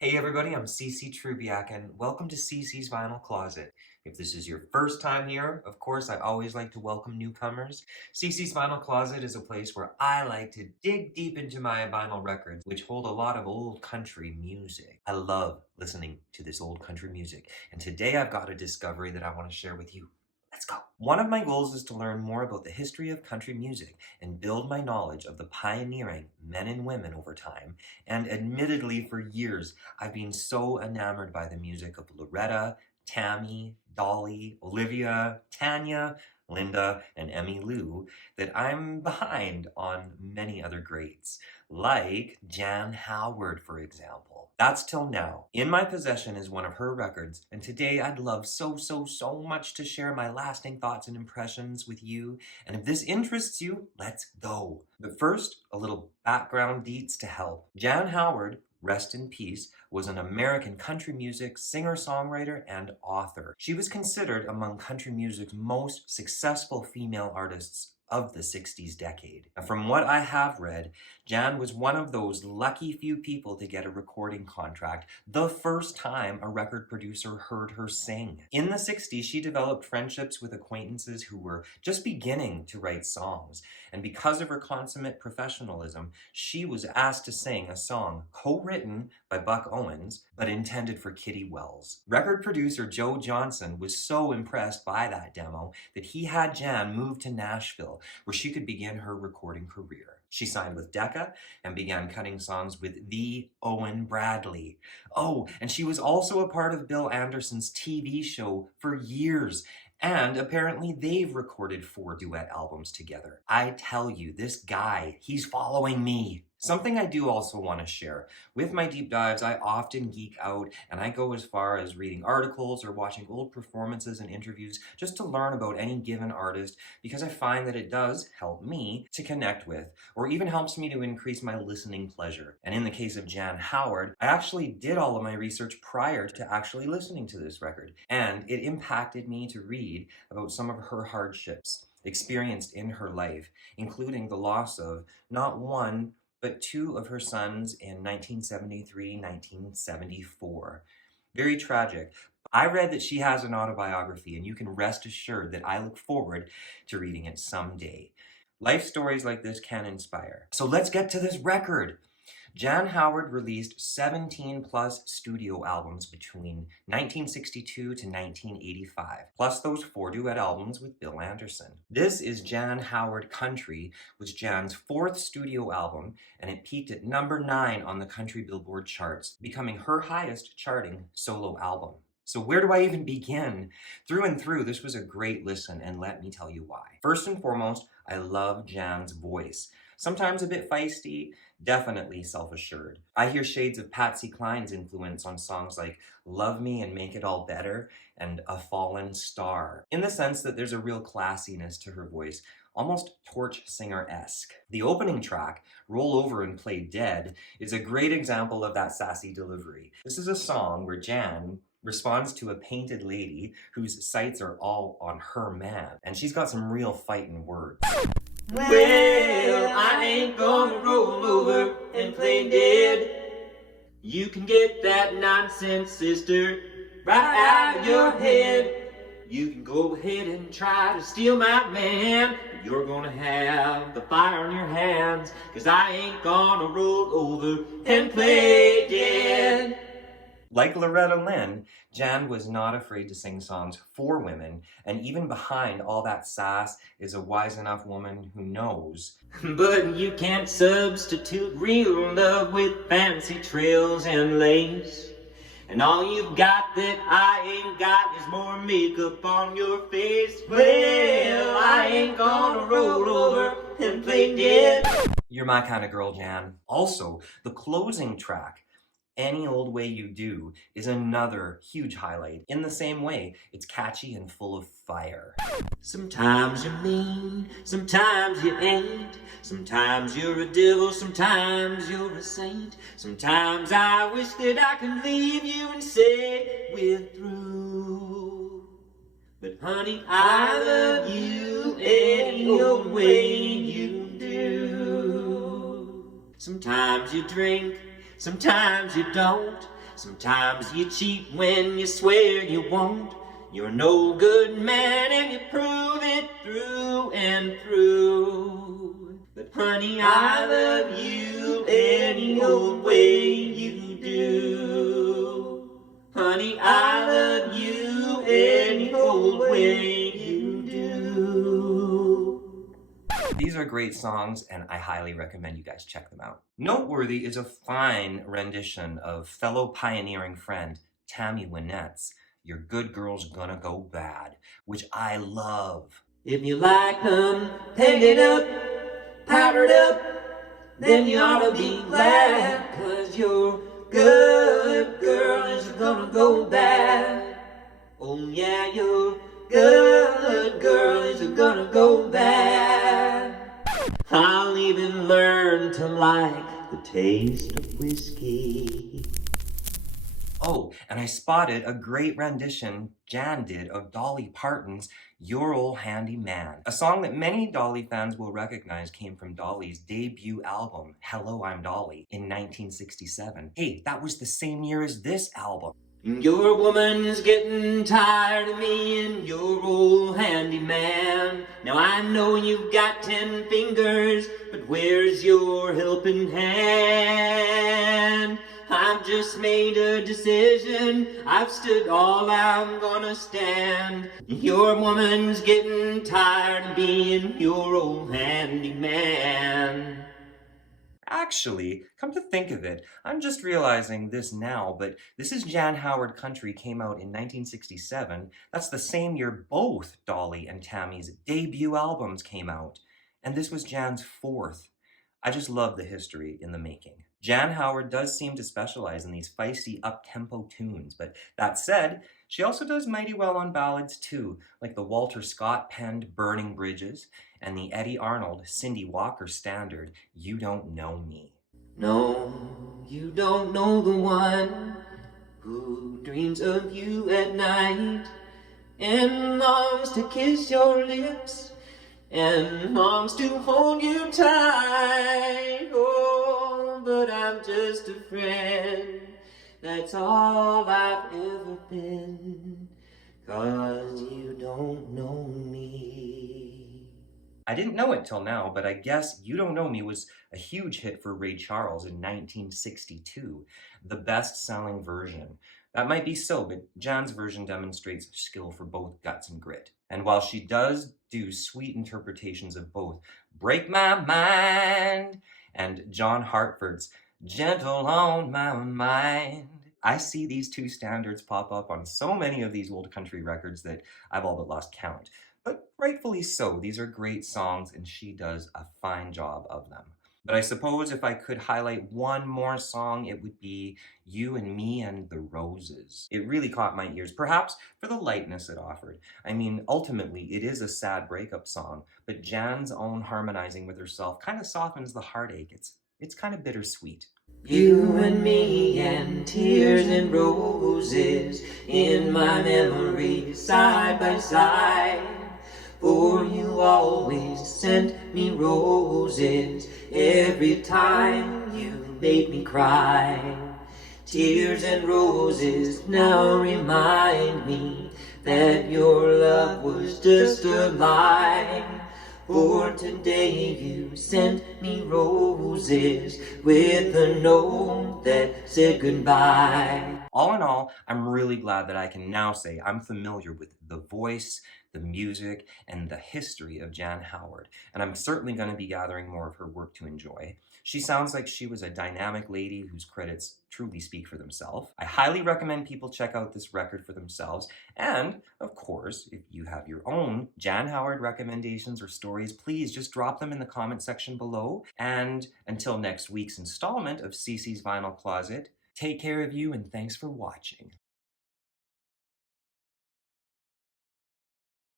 Hey everybody, I'm Trubiak and welcome to CC's Vinyl Closet. If this is your first time here, of course, I always like to welcome newcomers. CC's Vinyl Closet is a place where I like to dig deep into my vinyl records, which hold a lot of old country music. I love listening to this old country music, and today I've got a discovery that I want to share with you. Let's go. One of my goals is to learn more about the history of country music and build my knowledge of the pioneering men and women over time. And admittedly, for years, I've been so enamored by the music of Loretta, Tammy, Dolly, Olivia, Tanya, Linda, and Emmy Lou that I'm behind on many other greats, like Jan Howard, for example. That's till now. In my possession is one of her records, and today I'd love so much to share my lasting thoughts and impressions with you. And if this interests you, let's go. But first, a little background deets to help. Jan Howard, rest in peace, was an American country music singer-songwriter and author. She was considered among country music's most successful female artists of the 60s decade. And from what I have read, Jan was one of those lucky few people to get a recording contract the first time a record producer heard her sing. In the 60s, she developed friendships with acquaintances who were just beginning to write songs. And because of her consummate professionalism, she was asked to sing a song co-written by Buck Owens, but intended for Kitty Wells. Record producer Joe Johnson was so impressed by that demo that he had Jan move to Nashville, where she could begin her recording career. She signed with Decca and began cutting songs with the Owen Bradley. Oh, and she was also a part of Bill Anderson's TV show for years. And apparently they've recorded 4 duet albums together. I tell you, this guy, he's following me. Something I do also want to share. With my deep dives, I often geek out and I go as far as reading articles or watching old performances and interviews just to learn about any given artist because I find that it does help me to connect with or even helps me to increase my listening pleasure. And in the case of Jan Howard, I actually did all of my research prior to actually listening to this record, and it impacted me to read about some of her hardships experienced in her life, including the loss of not one, but 2 of her sons in 1973-1974. Very tragic. I read that she has an autobiography, and you can rest assured that I look forward to reading it someday. Life stories like this can inspire. So let's get to this record. Jan Howard released 17 plus studio albums between 1962 to 1985, plus those 4 duet albums with Bill Anderson. This is Jan Howard Country, was Jan's 4th studio album, and it peaked at number 9 on the country Billboard charts, becoming her highest charting solo album. So where do I even begin? Through and through, this was a great listen, and let me tell you why. First and foremost, I love Jan's voice. Sometimes a bit feisty, definitely self-assured. I hear shades of Patsy Cline's influence on songs like Love Me and Make It All Better and A Fallen Star, in the sense that there's a real classiness to her voice, almost Torch Singer-esque. The opening track, Roll Over and Play Dead, is a great example of that sassy delivery. This is a song where Jan responds to a painted lady whose sights are all on her man, and she's got some real fighting words. Well, I ain't gonna roll over and play dead. You can get that nonsense, sister, right out of your head. You can go ahead and try to steal my man, but you're gonna have the fire in your hands, 'cause I ain't gonna roll over and play dead. Like Loretta Lynn, Jan was not afraid to sing songs for women, and even behind all that sass is a wise enough woman who knows. But you can't substitute real love with fancy trills and lace. And all you've got that I ain't got is more makeup on your face. Well, I ain't gonna roll over and play dead. You're my kind of girl, Jan. Also, the closing track, Any Old Way You Do, is another huge highlight. In the same way, it's catchy and full of fire. Sometimes you're mean, sometimes you ain't. Sometimes you're a devil, sometimes you're a saint. Sometimes I wish that I could leave you and say we're through. But honey, I love you any old way you do. Sometimes you drink, sometimes you don't. Sometimes you cheat when you swear you won't. You're a no good man and you prove it through and through. But honey, I love you any old way you do. Honey, I love you any old way you do. These are great songs, and I highly recommend you guys check them out. Noteworthy is a fine rendition of fellow pioneering friend Tammy Wynette's Your Good Girl's Gonna Go Bad, which I love. If you like them painted up, powdered up, then you ought to be glad, 'cause your good girl is gonna go bad. Oh yeah, your good girl is gonna go bad. I'll even learn to like the taste of whiskey. Oh, and I spotted a great rendition Jan did of Dolly Parton's Your Old Handy Man, a song that many Dolly fans will recognize came from Dolly's debut album, Hello, I'm Dolly, in 1967. Hey, that was the same year as this album. Your woman's getting tired of me and your old handyman. Now I know you've got 10 fingers, but where's your helping hand? I've just made a decision, I've stood all I'm gonna stand. Your woman's getting tired of being your old handyman. Actually, come to think of it, I'm just realizing this now, but this is Jan Howard Country came out in 1967. That's the same year both Dolly and Tammy's debut albums came out. And this was Jan's fourth. I just love the history in the making. Jan Howard does seem to specialize in these feisty, up-tempo tunes, but that said, she also does mighty well on ballads too, like the Walter Scott-penned Burning Bridges, and the Eddie Arnold, Cindy Walker standard, You Don't Know Me. No, you don't know the one who dreams of you at night and longs to kiss your lips and longs to hold you tight. Oh, but I'm just a friend, that's all I've ever been, 'cause you don't know me. I didn't know it till now, but I guess You Don't Know Me was a huge hit for Ray Charles in 1962, the best-selling version. That might be so, but Jan's version demonstrates skill for both guts and grit. And while she does do sweet interpretations of both Break My Mind and John Hartford's Gentle on My Mind, I see these two standards pop up on so many of these old country records that I've all but lost count. But rightfully so, these are great songs and she does a fine job of them. But I suppose if I could highlight one more song, it would be You and Me and the Roses. It really caught my ears, perhaps for the lightness it offered. I mean, ultimately, it is a sad breakup song, but Jan's own harmonizing with herself kind of softens the heartache. It's kind of bittersweet. You and me and tears and roses in my memory side by side. For you always sent me roses every time you made me cry. Tears and roses now remind me that your love was just a lie. For today you sent me roses with a note that said goodbye. All in all, I'm really glad that I can now say I'm familiar with the voice, the music, and the history of Jan Howard, and I'm certainly going to be gathering more of her work to enjoy. She sounds like she was a dynamic lady whose credits truly speak for themselves. I highly recommend people check out this record for themselves, and, of course, if you have your own Jan Howard recommendations or stories, please just drop them in the comment section below, and until next week's installment of Cece's Vinyl Closet, take care of you and thanks for watching.